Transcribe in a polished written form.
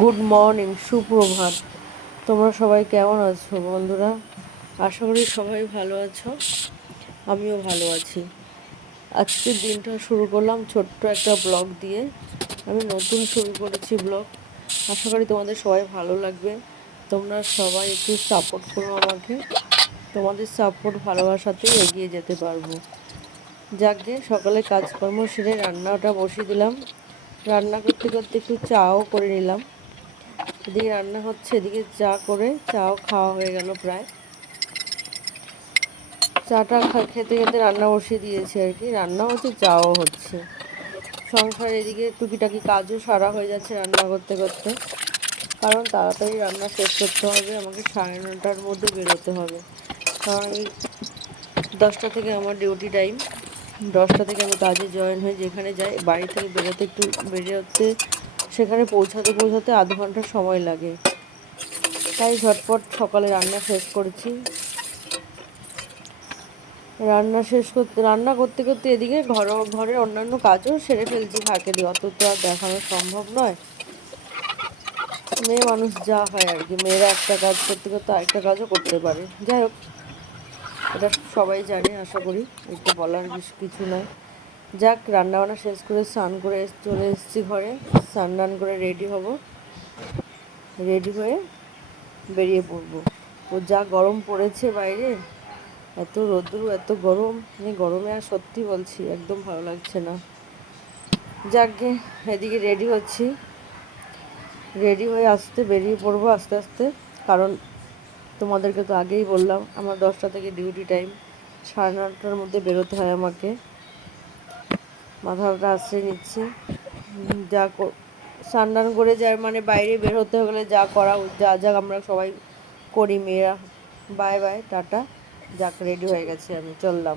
Good morning, সুপ্রভাত। তোমরা সবাই কেমন আছো বন্ধুরা? আশা করি সবাই ভালো আছো, আমিও ভালো আছি। আজকের দিনটা শুরু করলাম ছোট্ট একটা ব্লগ দিয়ে। আমি নতুন শুরু করেছি ব্লগ, আশা করি তোমাদের সবাই ভালো লাগবে। তোমরা সবাই একটু সাপোর্ট করো আমাকে, তোমাদের সাপোর্ট ভালোবাসাতেই এগিয়ে যেতে পারবো। যাকে সকালে কাজকর্ম সেরে রান্নাটা বসিয়ে দিলাম। রান্না করতে করতে একটু চাও করে নিলাম। এদিকে রান্না হচ্ছে, এদিকে চাও খাওয়া হয়ে গেল প্রায়। চাটা খেতে খেতে রান্না বসিয়ে দিয়েছি আর কি। রান্না হচ্ছে, চাও হচ্ছে। সংসার এদিকে টুকিটাকি কাজও সারা হয়ে যাচ্ছে রান্না করতে করতে, কারণ তাড়াতাড়ি রান্না শেষ করতে হবে। আমাকে 9:30টার মধ্যে বেরোতে হবে, কারণ আমি 10টা থেকে আমার ডিউটি টাইম। 10টা থেকে আমি কাজে জয়েন হয়ে যেখানে যাই, বাড়ি থেকে বেরোতে সেখানে পৌঁছাতে আধ ঘন্টা সময় লাগে। তাই ঝটপট সকালে রান্না শেষ করেছি। রান্না করতে করতে এদিকে ঘরের অন্যান্য কাজও সেরে ফেলছি ফাঁকে দিয়ে। অত তো আর দেখানো সম্ভব নয়, মেয়ে মানুষ যা হয় আর কি। মেয়েরা একটা কাজ করতে করতে আরেকটা কাজও করতে পারে। যাই হোক, এটা সবাই জানে আশা করি, একটু বলার কিছু নয়। যাক, রান্নাবান্না শেষ করে স্নান করে চলে এসেছি ঘরে। স্নান করে রেডি হব, রেডি হয়ে বেরিয়ে পড়বো। ও যা গরম পড়েছে বাইরে, এত রোদ্রু, এত গরম, গরমে আর সত্যি বলছি একদম ভালো লাগছে না। যাকে এদিকে রেডি হচ্ছি, রেডি হয়ে বেরিয়ে পড়বো আস্তে আস্তে। কারণ তোমাদেরকে তো আগেই বললাম, আমার 10টা থেকে ডিউটি টাইম। 9:30টার মধ্যে বেরোতে হয় আমাকে। মাথাটা আশ্রয় নিচ্ছি। যা স্নান করে যায় মানে বাইরে বের হতে হলে যা আমরা সবাই করি মেয়েরা। Bye bye, tata. যাক, রেডি হয়ে গেছি, আমি চললাম।